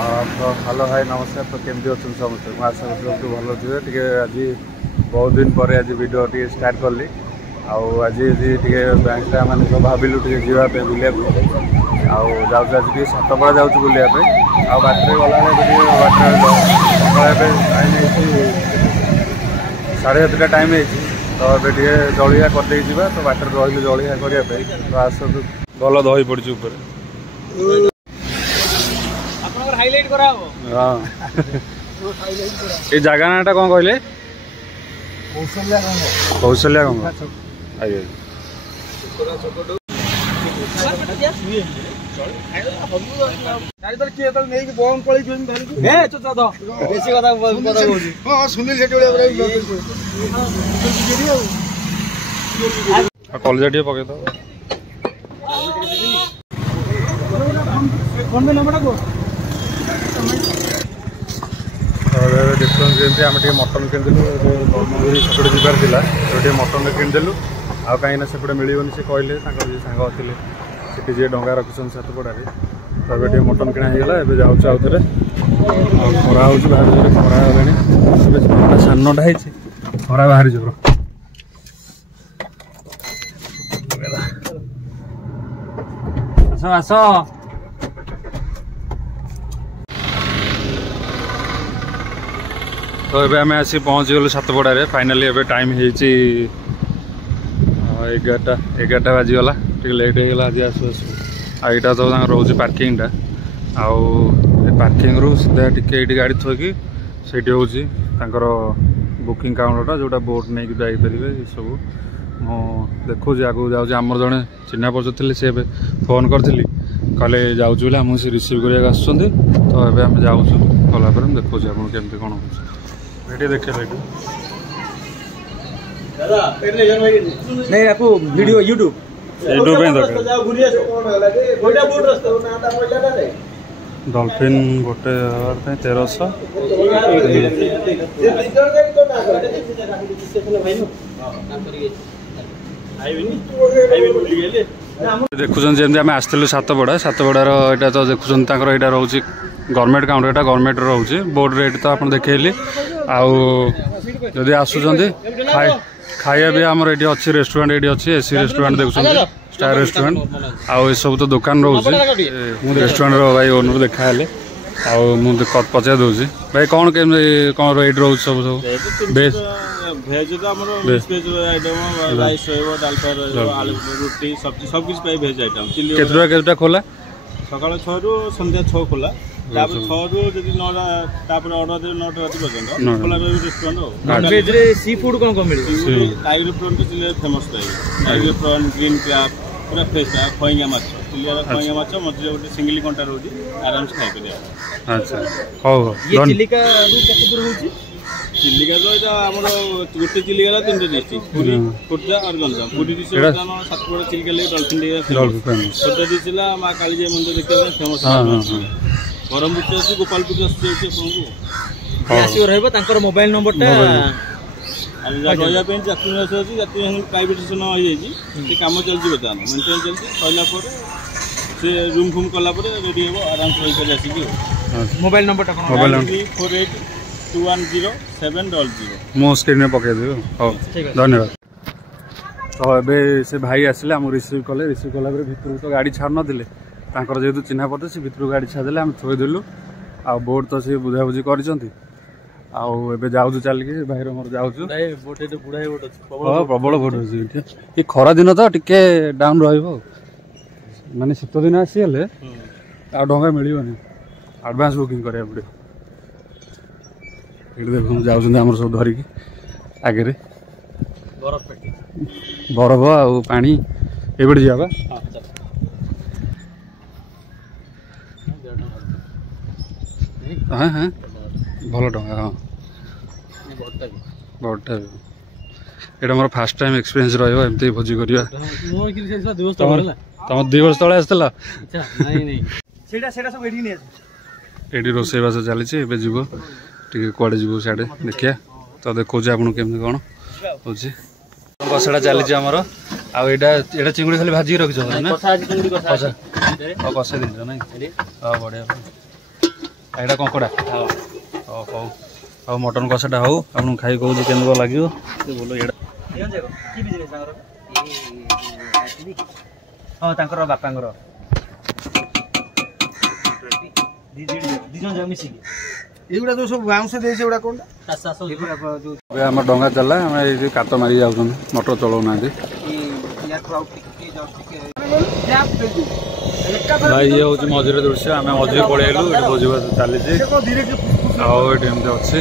Hello भाई नमस्कार। तो केमती अच्छे समस्त मुझे आशा करती भल थे टे आज बहुत दिन पर आज वीडियो टे स्टार्ट कली आज बैंक मैंने सब भाविलु जावाई बुलाया आज टे सातपड़ा जाऊँ बुलायापी बाटर गला बाटर टाइम 7:30 टाइम तो ये जलिया करदे तो बाटर रही जलिया करने तो आस भल दही पड़ी हाइलाइट करा हो हाँ ये जगह नाटा कौन कहले कौशल्या गंगा आगे कलेजा टे पके देखते आम मटन किनिदेलु ब्रह्मगिरी सेपटे जबार था मटन किनिदेलु आ कहीं सेपटे मिलनी से कहले सांग अच्छे जी डंगा रखुन सातपड़े तो ये मटन किणागला ए जाऊँ आउ थे खरा हो बाहर खरा गला सानटा है खरा बाहरी जोर आस आस तो ये आम आसी पहुँची गलु सातपड़ा फाइनाली एबे टाइम हो 11 बाजीगला टे लेट होगा आज आसु आसु यहाँ तो रोचे पार्किंगटा आउ पार्किंग रू सीधा टे गाड़ी थोकी से बुकिंग काउंटरटा जोटा बोट नहीं जापर ये सब मु देखो आगे जाऊँ आमर जड़े चिन्हा परिचय थे सी फोन करी कहले जाऊँ बोले आमको सी रिसीव करने आसुँच तो ये आम जाऊँ गलापर देखो आपको केमती कौन हो देखे नहीं आपको वीडियो यूट्यूब डॉल्फिन गोटे 1300 देखुन जमी आम आसलु सातपड़ा यहाँ तो देखुन यहाँ रोचे गवर्नमेंट काउंटर यहाँ गवर्नमेंट रोचे बोर्ड रेट तो आप देखली आदि आसुँच खाया भी आमर ये अच्छी रेस्टोरेंट ये अच्छी एसी रेस्टोरेंट देखुं स्टार रेस्टोरेंट आउ सब तो दुकान रोचे रेस्टोरेंट भाई ओनर देखा मुझे पचार दूसरी भाई कौन केमी कौन रेट रोज सब सब बेस भेज तो हमरो आइटम राइस दाल फ्राई आलू रोटी सब्जी सब कुछ भेज आइटम चिल्ली केतटा खोला सकाळ 6 रु संध्या 6 खोला तापर 6 रु जदी 9 तापर ऑर्डर दे 9 राति पर्यंत खोला रेस्टोरेंट वेज रे सी फूड कोन कोन मिले tiger prawn chilli famous tiger prawn green crab पूरा फ्रेश खोइंगा माछ चिल्ली खोइंगा माछ मझे गोटे सिंगली कंटा रोजी आराम से खाइ परिया। अच्छा हो ये चिल्लिका रु केते दूर होची चिल्लिका तो এটা हमरो गोटे चिल्लिका 3 डिस्ट्रिक्ट पुरी खुर्दा और गंजाम पुरी डिस्ट्रिक्ट जानो सातपड़ा चिल्लिका ले डॉल्फिन डे फेमस खुर्दा दिसिला मा कालीजे मंदिर देखते फेमस बरमपुर से गोपालपुर से आपको आसी रहबो तांकर मोबाइल नंबरटा रहा जात्री अच्छी जात्री प्राइवेट स्टेशन हो जाए कम चलती बर्तमान मेन्टेन चलती सरला से रूम फूम कलापर रेडी हे आराम से आसिक मोबाइल नंबर 48210700 मो स्क्रीन में पकईदेवी हाँ धन्यवाद। तो ये से भाई आसिले आम रिसीव कले भितर तो गाड़ी छाड़ नथिले जेहेतु चिन्हा पड़े से भितर गाड़ी छाड़देले आम थोदेलु आ बोर्ड तो सी बुझाबुझी कर जाऊँ चलिए भाई मोर जाऊँ प्रबल भोट अच्छे ये खरा दिन तो टिके डाउन रे शीत दिन आसीगले आ डंगा मिलनी आडभांस बुकिंग करा पड़े ये देख जाऊँ सब धरिकी आगे बरफ आ पानी एपटे जावा हाँ हाँ भल डंगा हाँ बड़टा ये मोर फास्ट टाइम एक्सपीरियंस रही भोजी करवा तुम 2 वर्ष तले आसला ये रोसईबास चली जीव टे कड़े जीव साढ़े देखिया तो देखो आपको केमती कौन हो कषाटा चली आमर आईटा चिंगुड़ी खाली भाजी रखी ना कषाई देख ना हाँ बढ़िया ଏଇଟା କଙ୍କଡ଼ା ହଉ ହଉ ଆଉ ମଟନ୍ କଷାଟା ହଉ ଆପଣଙ୍କୁ ଖାଇ କହୁଛି କେମିତି ଲାଗିବ ଭଲ ଏଇଟା ହଁ ତାଙ୍କର ବାପାଙ୍କର ଦିଜଣ ମିଶିକି ଏଗୁଡ଼ା ଯୋଉ ସବୁ ବାଉଁଶ ଦେଇଛି ଏଗୁଡ଼ା କଣ ଏବେ ଆମ ଡଙ୍ଗା ଚାଲିଲା ଆମେ ଏଇଠି କାତ ମାରି ଯାଉଛନ୍ତି ମଟର ଚଳାଉନାହାନ୍ତି ଭାଇ ଇଏ ହେଉଛି ମଝିରେ ଦୃଶ୍ୟ ଆମେ ମଝିରେ ପଳେଇଲୁ ଏଠି ଭୋଜି ଭାତ ଚାଲିଛି ଆଉ ଏଠି ଏମିତି ଅଛି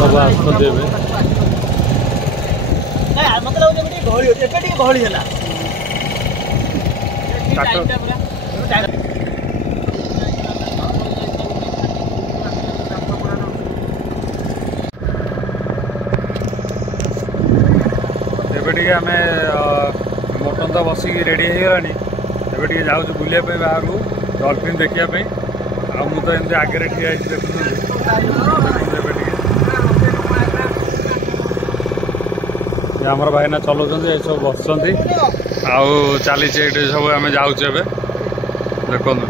ସବୁ ଆସୁଛନ୍ତି ଏବେ ମତେ ଲାଗୁଛି ଟିକେ ଗହଳି ଅଛି ଏବେ ଟିକେ ଗହଳି ହେଲା ଏବେ ଟିକେ ଆମେ ମଟନ୍ ତ ବସିକି ରେଡ଼ି ହେଇଗଲାଣି ଏବେ ଟିକେ ଯାଉଛୁ ବୁଲିବା ପାଇଁ ବାହାରକୁ ଡଲଫିନ୍ ଦେଖିବା ପାଇଁ ଆଉ ମୁଁ ତ ଏମିତି ଆଗରେ ଠିଆ ହେଇଛି ଦେଖୁଥିଲି ଏବେ ଟିକେ ଆମର ଭାଇନା ଚଲାଉଛନ୍ତି ଏ ସବୁ ବସୁଛନ୍ତି ଆଉ ଚାଲିଛି ଏଠି ସବୁ ଆମେ ଯାଉଛୁ ଏବେ ଦେଖନ୍ତୁ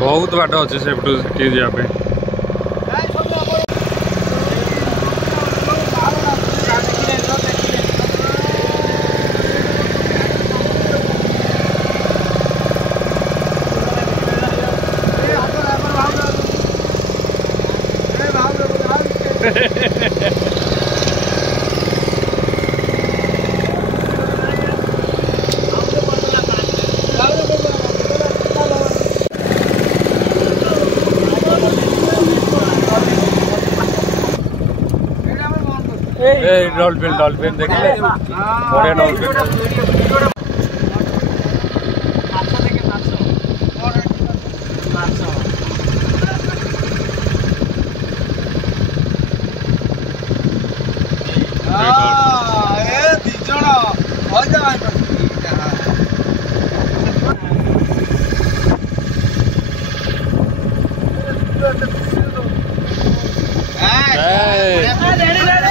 ବହୁତ ବାଟ ଅଛି ସେପଟୁ ସେଠିକି ଯିବା ପାଇଁ डॉल्फिन डॉल्फिन देखिए बड़े डॉल्फिन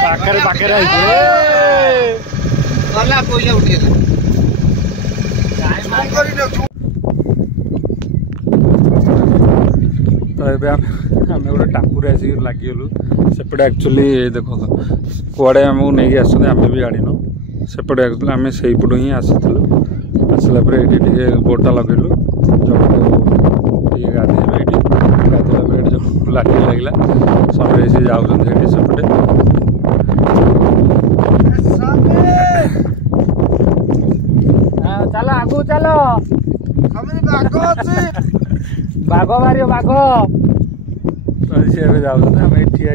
पाखरे पाखरे गला पैसा उठिगला तो ये आम गोटे टापुरे आसिक लगिगलु सेपटे एक्चुअली देख कड़े आमको नहीं आसते आम भी जाणीनु सेपटे एक्चुअली आम से पटू ही आसलु आसला ये बोटा लगेलु जब गाधेलु ये गाधेला जो लाठी लगे सनराइज जाऊँचे सेपटे चलो आगु चलो बाघ बाघ बाघ तो सी जाऊँ आम ठिया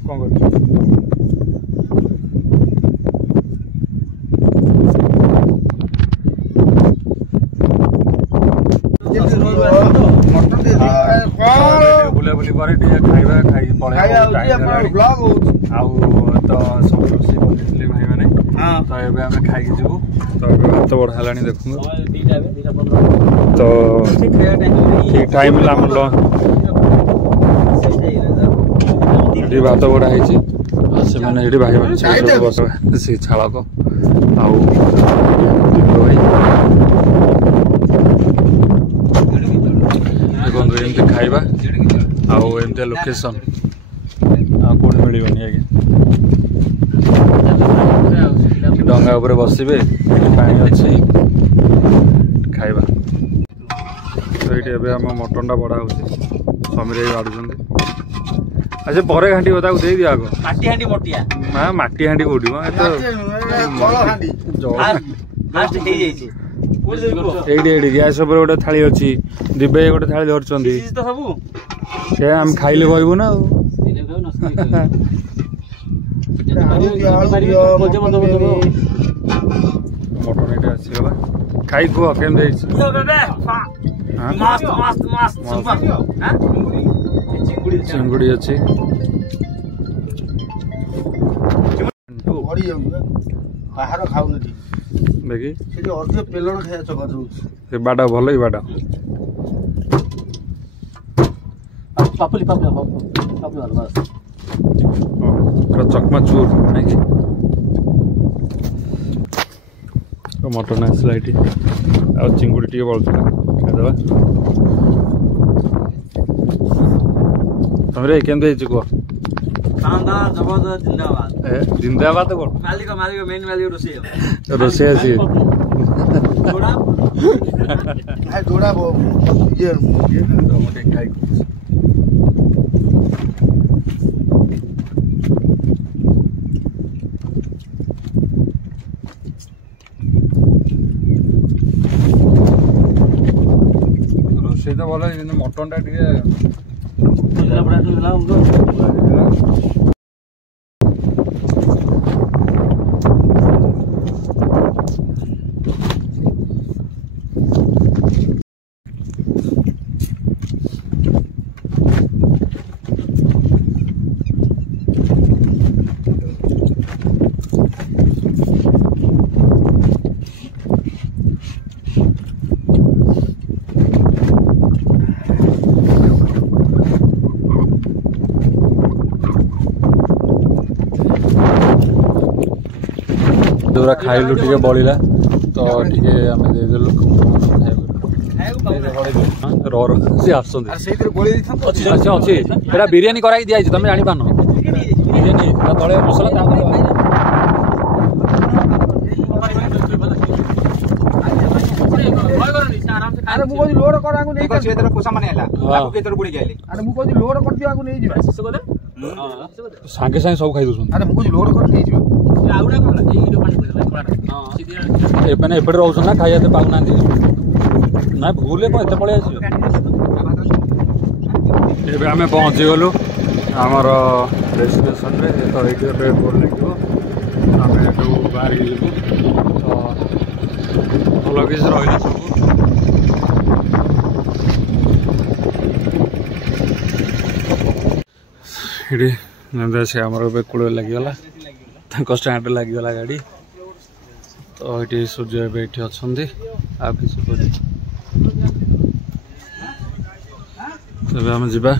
कौन कर बुलाबुली पर खाଇବା खाई तो सब रोषे करते भाई मैंने तो ये आम खाई जीवु तो भात बढ़ा देखो तो ठीक टाइम भात बढ़ा है से भाई मैंने से छाड़क आउ भाई देखो एमती खाଇବା आउ एमती लोकेशन कौन मिलनी आगे डंगा उपर बसबे पानी अच्छी खाଇବା तो ये आम मटनटा बड़ा हो समीर बाढ़ुं अच्छा पर घाटी बता दे दिया आग मटी हाँ कौटी गैस गोटे थाली अच्छी दिबे गोटे थाली धरछन से आम खाइले कहबू ना मटन ये आसीगला खाई कह केमती चिंगुड़ी अच्छी ବଢି ଯାଉଛି ବା ବାହାର ଖାଉନି ଠିକ ଦେଖି ସେଠି ଅଧିକ ପେଲଣ ଖାଇବା ଚକର ରହୁଛି ସେ ବାଡ ଭଲ କି ବାଡ ପାପୁଲି ପାପୁଲି ପାପୁଲି ଭଲ ବାସ୍ ପୁରା ଚକମା ଚୁର ନାଇଁ କି ମଟନ ଆସିଲା ଏଠି ଆଉ ଚିଙ୍ଗୁଡ଼ି ଟିକେ ବଳୁଥିଲା ଖାଇଦେବା ତମରେ କେମିତି ହେଇଛି କୁହ ଜବରଦସ୍ତ ଜିନ୍ଦାବାଦ ଜିନ୍ଦାବାଦ କଣ ମାଲିକ ମେନ୍ ମାଲିକ ରୋଷେଇ ରୋଷେଇ ଆସି ଯୋଡ଼ା ଇଏ ଟିକେ ଖାଇ ରୋଷେଇ ତ ଭଲ କିନ୍ତୁ ମଟନଟା ଟିକେ जोरा खाइलु टिके बळिला तो टिके आमे दे देलु रो से आसन अच्छा अच्छी एटा बिरयानी कराई दिया तमे जानि पानो बिरयानी तळे मसला ता अरे मु कोइ लोड करागु नै छै एतर पोसा माने हला आगु केतर बुडी गेली अरे मु कोइ लोड कर दियागु नै जिबा से कोले सांगे सांगे सब खाइ दउछन अरे मु कोइ लोड कर नै जिबा आउडा कोला एई पानी पड़ला हां सीधी ए पने एपडे रहउछन ना खाइयाते पाउनांती ना भूले को एते पळे आसी एबे हमें पहुंची गलु हमर डेस्टिनेशन रे तो एठी पे बोर्ड लिखिबो हमें एटू बाहर जिबो तो भलो किस रहिला सब इडी नंदा से हमर पे कुळ लागि गला ताको स्टैंड लागि गला गाड़ी तो ये सूर्य एटी अच्छा आ किसी तबे आम जा